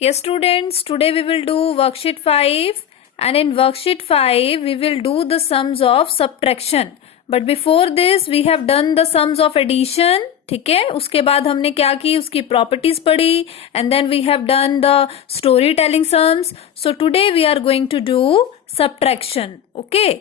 Yes, students, today we will do worksheet 5, and in worksheet 5 we will do the sums of subtraction. But before this we have done the sums of addition. ठीक है, उसके बाद हमने क्या की, उसकी properties पढ़ी, and then we have done the story telling sums. So today we are going to do subtraction. Okay,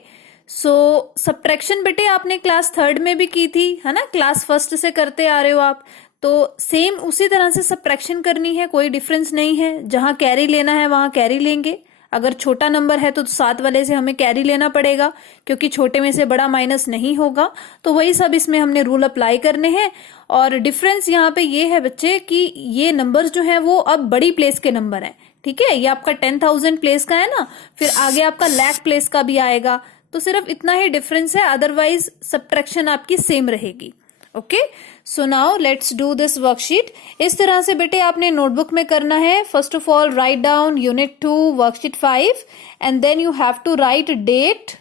so subtraction बेटे आपने क्लास 3rd में भी की थी, है ना, क्लास 1st से करते आ रहे हो आप. तो सेम उसी तरह से सब्ट्रैक्शन करनी है, कोई डिफरेंस नहीं है. जहां कैरी लेना है वहां कैरी लेंगे. अगर छोटा नंबर है तो 7 वाले से हमें कैरी लेना पड़ेगा, क्योंकि छोटे में से बड़ा माइनस नहीं होगा. तो वही सब इसमें हमने रूल अप्लाई करने हैं. और डिफरेंस यहाँ पे ये है बच्चे कि ये नंबर्स जो है वो अब बड़ी प्लेस के नंबर हैं. ठीक है, ये आपका 10,000 प्लेस का है ना, फिर आगे आपका लाख प्लेस का भी आएगा. तो सिर्फ इतना ही डिफरेंस है, अदरवाइज सब्ट्रैक्शन आपकी सेम रहेगी. Okay, so now let's do this worksheet. इस तरह से बेटे आपने नोटबुक में करना है. First of all write down unit 2 worksheet 5 and then you have to write date.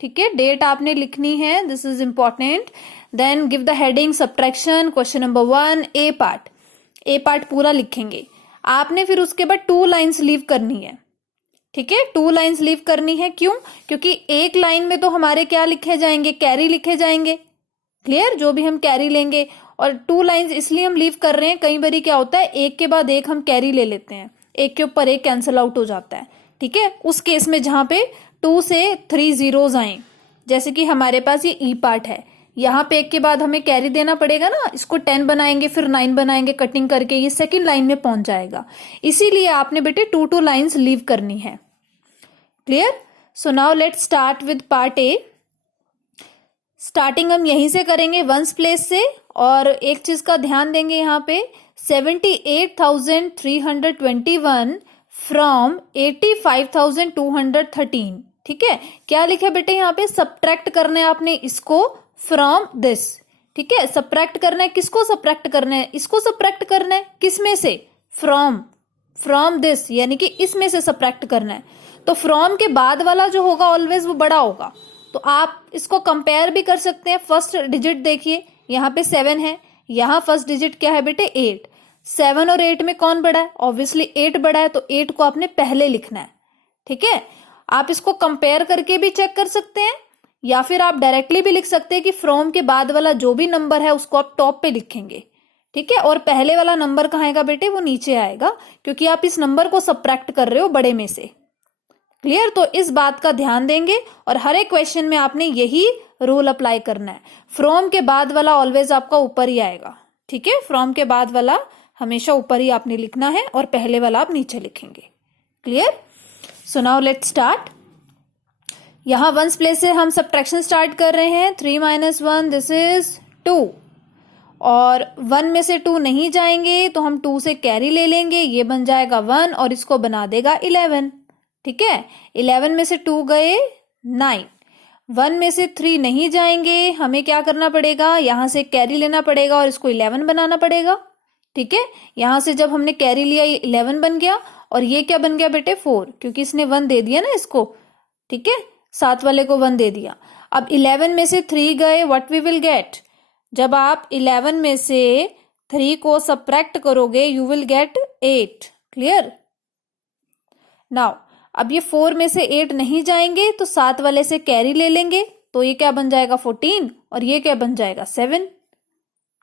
ठीक है, डेट आपने लिखनी है, this is important. Then give the heading subtraction question number 1 A part. A part पूरा लिखेंगे आपने. फिर उसके बाद 2 लाइन्स लीव करनी है. ठीक है, 2 लाइन्स लीव करनी है. क्यों? क्योंकि एक लाइन में तो हमारे क्या लिखे जाएंगे, कैरी लिखे जाएंगे. क्लियर, जो भी हम कैरी लेंगे. और 2 लाइन्स इसलिए हम लीव कर रहे हैं, कई बारी क्या होता है एक के बाद एक हम कैरी ले लेते हैं, एक के ऊपर एक कैंसिल आउट हो जाता है. ठीक है, उस केस में जहां पे 2 से 3 जीरोज आए, जैसे कि हमारे पास ये ई पार्ट है, यहाँ पे एक के बाद हमें कैरी देना पड़ेगा ना. इसको 10 बनाएंगे फिर 9 बनाएंगे, कटिंग करके ये सेकेंड लाइन में पहुंच जाएगा. इसीलिए आपने बेटे 2 लाइन्स लीव करनी है. Clear. So now let's start with part A. Starting हम यहीं से करेंगे, वंस प्लेस से. और एक चीज का ध्यान देंगे यहाँ पे, 78,321 फ्रॉम 85,213. ठीक है, क्या लिखे बेटे यहाँ पे, सब्ट्रैक्ट करना है आपने इसको फ्रॉम दिस. ठीक है, सब्ट्रैक्ट करना है, किसको सब्ट्रैक्ट करना है, इसको सब्ट्रैक्ट करना है. किस में से, फ्रॉम दिस, यानी कि इसमें से सब्ट्रैक्ट करना है. तो फ्रॉम के बाद वाला जो होगा ऑलवेज वो बड़ा होगा. तो आप इसको कंपेयर भी कर सकते हैं. फर्स्ट डिजिट देखिए, यहाँ पे 7 है, यहाँ फर्स्ट डिजिट क्या है बेटे 8. 7 और 8 में कौन बड़ा है, ऑब्वियसली 8 बड़ा है, तो 8 को आपने पहले लिखना है. ठीक है, आप इसको कंपेयर करके भी चेक कर सकते हैं, या फिर आप डायरेक्टली भी लिख सकते हैं कि फ्रॉम के बाद वाला जो भी नंबर है उसको आप टॉप पे लिखेंगे. ठीक है, और पहले वाला नंबर कहाँ आएगा बेटे, वो नीचे आएगा, क्योंकि आप इस नंबर को सब्ट्रैक्ट कर रहे हो बड़े में से. क्लियर, तो इस बात का ध्यान देंगे. और हर एक क्वेश्चन में आपने यही रूल अप्लाई करना है. फ्रॉम के बाद वाला ऑलवेज आपका ऊपर ही आएगा. ठीक है, फ्रॉम के बाद वाला हमेशा ऊपर ही आपने लिखना है, और पहले वाला आप नीचे लिखेंगे. Clear. So now let's start. यहां वंस प्लेस से हम सब्ट्रैक्शन स्टार्ट कर रहे हैं. 3 - 1 दिस इज 2. और 1 में से 2 नहीं जाएंगे तो हम 2 से कैरी ले लेंगे, ये बन जाएगा 1 और इसको बना देगा 11. ठीक है, 11 में से 2 गए 9. 1 में से 3 नहीं जाएंगे, हमें क्या करना पड़ेगा, यहां से कैरी लेना पड़ेगा और इसको 11 बनाना पड़ेगा. ठीक है, यहां से जब हमने कैरी लिया ये 11 बन गया, और ये क्या बन गया बेटे 4, क्योंकि इसने 1 दे दिया ना इसको. ठीक है, 7 वाले को 1 दे दिया. अब 11 में से 3 गए, व्हाट वी विल गेट, जब आप 11 में से 3 को सब्ट्रैक्ट करोगे you will get 8. Clear. Now अब ये 4 में से 8 नहीं जाएंगे तो 7 वाले से कैरी ले लेंगे, तो ये क्या बन जाएगा 14, और ये क्या बन जाएगा 7.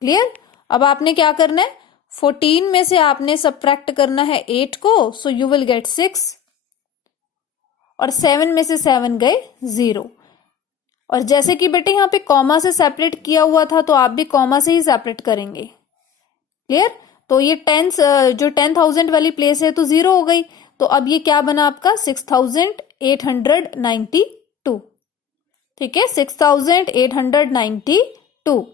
क्लियर. अब आपने क्या करना है, 14 में से आपने सब्ट्रैक्ट करना है 8 को, सो यू विल गेट 6. और 7 में से 7 गए 0. और जैसे कि बेटे यहाँ पे कॉमा से सेपरेट किया हुआ था, तो आप भी कॉमा से ही सेपरेट करेंगे. क्लियर. तो ये 10,000 वाली प्लेस है तो 0 हो गई. तो अब ये क्या बना आपका 6,892. ठीक है, 6,892.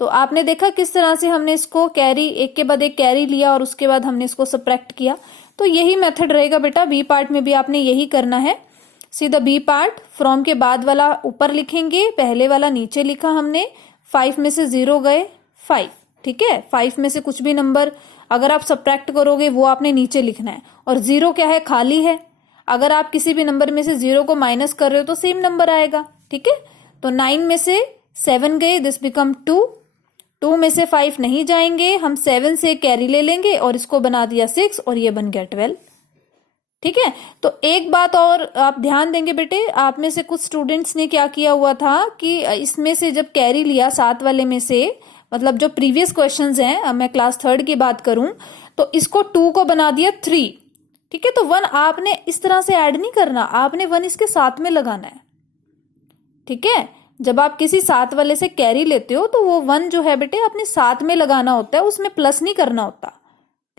तो आपने देखा किस तरह से हमने इसको कैरी, एक के बाद एक कैरी लिया और उसके बाद हमने इसको सब्ट्रैक्ट किया. तो यही मेथड रहेगा बेटा, बी पार्ट में भी आपने यही करना है. सीधा बी पार्ट, फ्रॉम के बाद वाला ऊपर लिखेंगे, पहले वाला नीचे लिखा हमने. 5 में से 0 गए 5. ठीक है, 5 में से कुछ भी नंबर अगर आप सब्ट्रैक्ट करोगे वो आपने नीचे लिखना है. और 0 क्या है, खाली है. अगर आप किसी भी नंबर में से 0 को माइनस कर रहे हो तो सेम नंबर आएगा. ठीक है, तो 9 में से 7 गए, दिस बिकम 2. 2 में से 5 नहीं जाएंगे, हम 7 से कैरी ले लेंगे और इसको बना दिया 6 और ये बन गया 12। ठीक है, तो एक बात और आप ध्यान देंगे बेटे, आप में से कुछ स्टूडेंट्स ने क्या किया हुआ था कि इसमें से जब कैरी लिया 7 वाले में से, मतलब जो प्रीवियस क्वेश्चंस हैं, अब मैं क्लास 3rd की बात करूं तो इसको 2 को बना दिया 3। ठीक है, तो 1 आपने इस तरह से ऐड नहीं करना, आपने 1 इसके साथ में लगाना है। ठीक है, जब आप किसी 7 वाले से कैरी लेते हो तो वो 1 जो है बेटे अपने साथ में लगाना होता है, उसमें प्लस नहीं करना होता।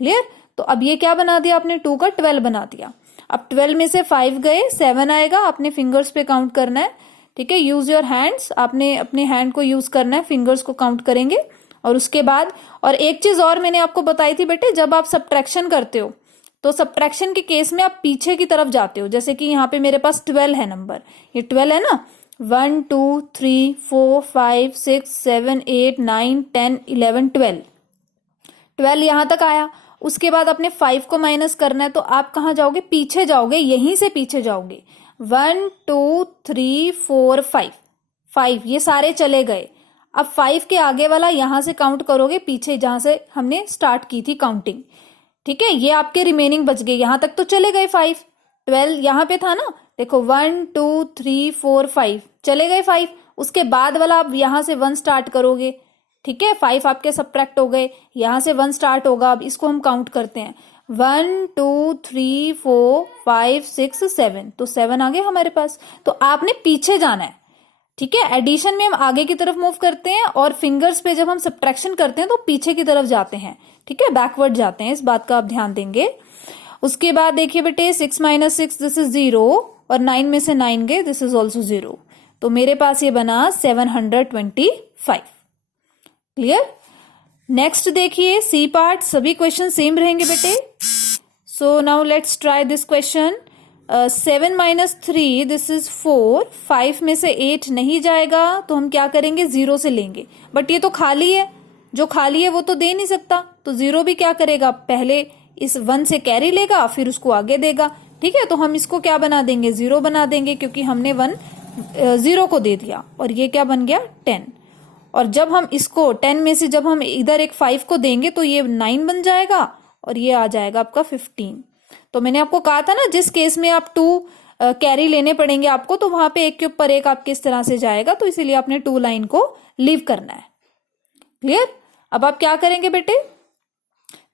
क्लियर? तो अब ये क्या बना दिया आपने, 2 का 12 बना दिया। अब 12 में से 5 गए, 7 आएगा, आपने फिंगर्स पे काउंट करना है। ठीक है, यूज योर हैंड्स, आपने अपने हैंड को यूज करना है, फिंगर्स को काउंट करेंगे। और उसके बाद और एक चीज और मैंने आपको बताई थी बेटे, जब आप सब्ट्रैक्शन करते हो तो सब्ट्रैक्शन के केस में आप पीछे की तरफ जाते हो। जैसे कि यहाँ पे मेरे पास 12 है नंबर, ये 12 है ना, 1 2 3 4 5 6 7 8 9 10 11 12 12 यहां तक आया। उसके बाद अपने 5 को माइनस करना है, तो आप कहाँ जाओगे, पीछे जाओगे, यहीं से पीछे जाओगे। 1 2 3 4 5 5 ये सारे चले गए। अब 5 के आगे वाला यहां से काउंट करोगे, पीछे जहां से हमने स्टार्ट की थी काउंटिंग। ठीक है, ये आपके रिमेनिंग बच गए, यहां तक तो चले गए 5। 12 यहां पे था ना, देखो 1 2 3 4 5 चले गए 5। उसके बाद वाला आप यहां से 1 स्टार्ट करोगे। ठीक है, 5 आपके सब्ट्रैक्ट हो गए, यहां से 1 स्टार्ट होगा। अब इसको हम काउंट करते हैं, 1 2 3 4 5 6 7, तो 7 आ गए हमारे पास। तो आपने पीछे जाना है। ठीक है, एडिशन में हम आगे की तरफ मूव करते हैं और फिंगर्स पे जब हम सब्ट्रैक्शन करते हैं तो पीछे की तरफ जाते हैं। ठीक है, बैकवर्ड जाते हैं, इस बात का आप ध्यान देंगे। उसके बाद देखिए बेटे, 6 - 6 दिस इज 0 और 9 में से 9 गए, दिस इज ऑल्सो 0। तो मेरे पास ये बना 725। क्लियर? नेक्स्ट देखिए सी पार्ट, सभी क्वेश्चन सेम रहेंगे बेटे। सो now let's try this question. 7 - 3 this is 4, 5 में से 8 नहीं जाएगा, तो हम क्या करेंगे, 0 से लेंगे। बट ये तो खाली है, जो खाली है वो तो दे नहीं सकता, तो 0 भी क्या करेगा, पहले इस 1 से कैरी लेगा, फिर उसको आगे देगा। ठीक है, तो हम इसको क्या बना देंगे, 0 बना देंगे, क्योंकि हमने 1 0 को दे दिया। और ये क्या बन गया, 10। और जब हम इसको 10 में से जब हम इधर एक 5 को देंगे तो ये 9 बन जाएगा और ये आ जाएगा आपका 15। तो मैंने आपको कहा था ना, जिस केस में आप 2 कैरी लेने पड़ेंगे आपको, तो वहां पे एक के ऊपर एक आपके इस तरह से जाएगा, तो इसीलिए आपने 2 लाइन को लीव करना है। क्लियर? अब आप क्या करेंगे बेटे,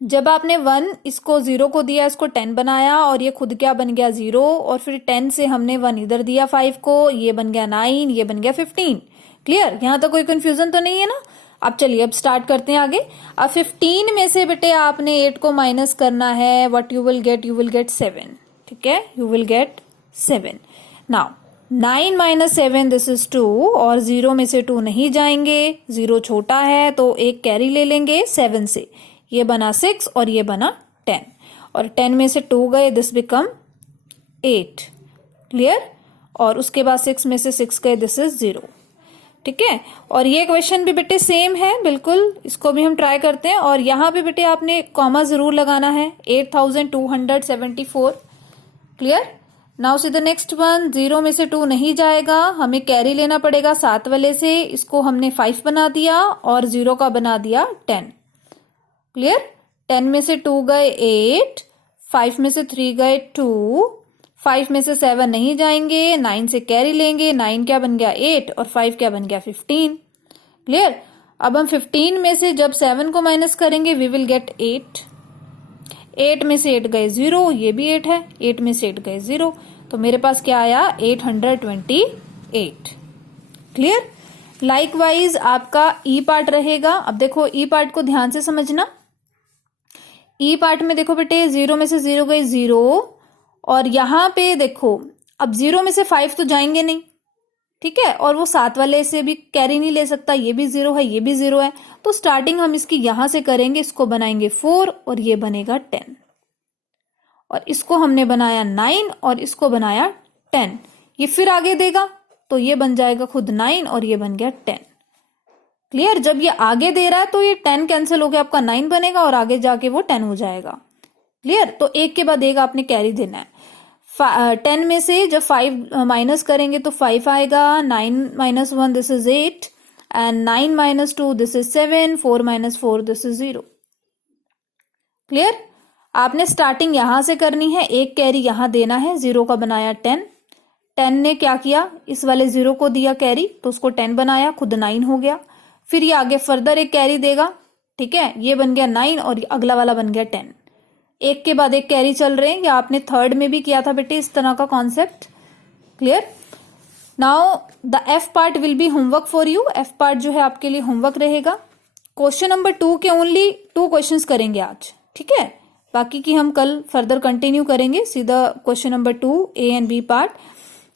जब आपने 1 इसको 0 को दिया, इसको 10 बनाया और ये खुद क्या बन गया 0, और फिर 10 से हमने 1 इधर दिया 5 को, ये बन गया 9, ये बन गया 15। क्लियर? यहां तक कोई कंफ्यूजन तो नहीं है ना? अब चलिए अब स्टार्ट करते हैं आगे। अब 15 में से बेटे आपने 8 को माइनस करना है, व्हाट यू विल गेट 7। ठीक है, you will get 7। Now 9 - 7 this is 2 और 0 में से 2 नहीं जाएंगे, 0 छोटा है तो एक कैरी ले लेंगे 7 से, ये बना 6 और ये बना 10, और 10 में से 2 गए, दिस बिकम 8। क्लियर? और उसके बाद 6 में से 6 गए, दिस इज 0। ठीक है, और ये क्वेश्चन भी बेटे सेम है बिल्कुल, इसको भी हम ट्राई करते हैं। और यहाँ पे बेटे आपने कॉमा जरूर लगाना है, 8274। Clear? Now see the next one, 0 में से 2 नहीं जाएगा, हमें कैरी लेना पड़ेगा 7 वाले से, इसको हमने 5 बना दिया और 0 का बना दिया 10। क्लियर? 10 में से 2 गए 8, 5 में से 3 गए 2, 5 में से 7 नहीं जाएंगे, 9 से कैरी लेंगे, 9 क्या बन गया 8 और 5 क्या बन गया 15। क्लियर? अब हम 15 में से जब 7 को माइनस करेंगे, वी विल गेट 8। 8 में से 8 गए 0, ये भी 8 है, 8 में से 8 गए 0, तो मेरे पास क्या आया 828। क्लियर? लाइकवाइज आपका ई पार्ट रहेगा। अब देखो ई पार्ट को ध्यान से समझना। ई पार्ट में देखो बेटे, 0 में से 0 गए 0, और यहां पे देखो अब 0 में से 5 तो जाएंगे नहीं। ठीक है, और वो 7 वाले से भी कैरी नहीं ले सकता, ये भी 0 है, ये भी 0 है, तो स्टार्टिंग हम इसकी यहां से करेंगे, इसको बनाएंगे 4 और ये बनेगा 10, और इसको हमने बनाया 9 और इसको बनाया 10, ये फिर आगे देगा तो ये बन जाएगा खुद 9 और ये बन गया 10। क्लियर? जब ये आगे दे रहा है तो ये 10 कैंसिल हो गया, आपका 9 बनेगा और आगे जाके वो 10 हो जाएगा। क्लियर? तो एक के बाद एक आपने कैरी देना है। 10 में से जब 5 माइनस करेंगे तो 5 आएगा, 9 - 1 this is 8, and 9 minus 2 this is 7, 4 minus 4 this is 0. Clear? आपने स्टार्टिंग यहां से करनी है, एक कैरी यहां देना है, 0 का बनाया 10, 10 ने क्या किया, इस वाले 0 को दिया कैरी तो उसको 10 बनाया, खुद 9 हो गया। फिर ये आगे फर्दर एक कैरी देगा, ठीक है, ये बन गया 9 और अगला वाला बन गया 10। एक के बाद एक कैरी चल रहे हैं, या आपने थर्ड में भी किया था बेटे इस तरह का concept. Clear? Now the F part will be homework for you. F part जो है आपके लिए होमवर्क रहेगा। क्वेश्चन नंबर 2 के ओनली 2 क्वेश्चंस करेंगे आज, ठीक है, बाकी की हम कल फर्दर कंटिन्यू करेंगे। सीधा question number 2 A and B part,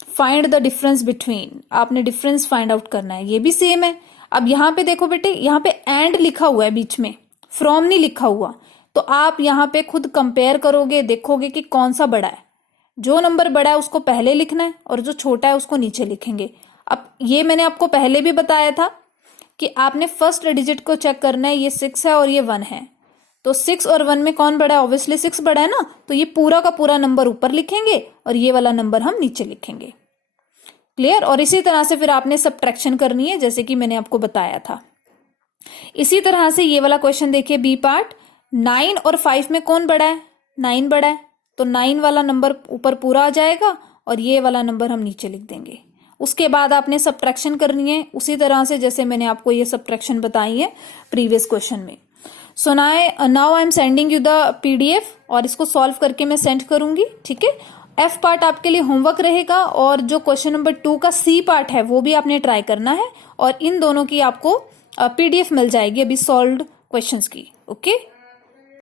find the difference between, आपने डिफरेंस फाइंड आउट करना है, ये भी सेम है। अब यहाँ पे देखो बेटे, यहाँ पे एंड लिखा हुआ है बीच में, फ्रॉम नहीं लिखा हुआ, तो आप यहाँ पे खुद कंपेयर करोगे, देखोगे कि कौन सा बड़ा है। जो नंबर बड़ा है उसको पहले लिखना है और जो छोटा है उसको नीचे लिखेंगे। अब ये मैंने आपको पहले भी बताया था कि आपने फर्स्ट डिजिट को चेक करना है, ये 6 है और ये 1 है, तो 6 और 1 में कौन बड़ा है? ऑब्वियसली 6 बड़ा है ना, तो ये पूरा का पूरा नंबर ऊपर लिखेंगे और ये वाला नंबर हम नीचे लिखेंगे। क्लियर? और इसी तरह से फिर आपने सब्ट्रैक्शन करनी है, जैसे कि मैंने आपको बताया था। इसी तरह से ये वाला क्वेश्चन देखिए, बी पार्ट, 9 और 5 में कौन बड़ा है? 9 बड़ा है, तो 9 वाला नंबर ऊपर पूरा आ जाएगा और ये वाला नंबर हम नीचे लिख देंगे। उसके बाद आपने सब्ट्रैक्शन करनी है उसी तरह से जैसे मैंने आपको ये सब्ट्रैक्शन बताई है प्रीवियस क्वेश्चन में। So now I am sending you the PDF और इसको सॉल्व करके मैं सेंड करूंगी, ठीक है। एफ पार्ट आपके लिए होमवर्क रहेगा और जो क्वेश्चन नंबर 2 का सी पार्ट है वो भी आपने ट्राई करना है और इन दोनों की आपको PDF मिल जाएगी अभी सॉल्व्ड क्वेश्चंस की। ओके।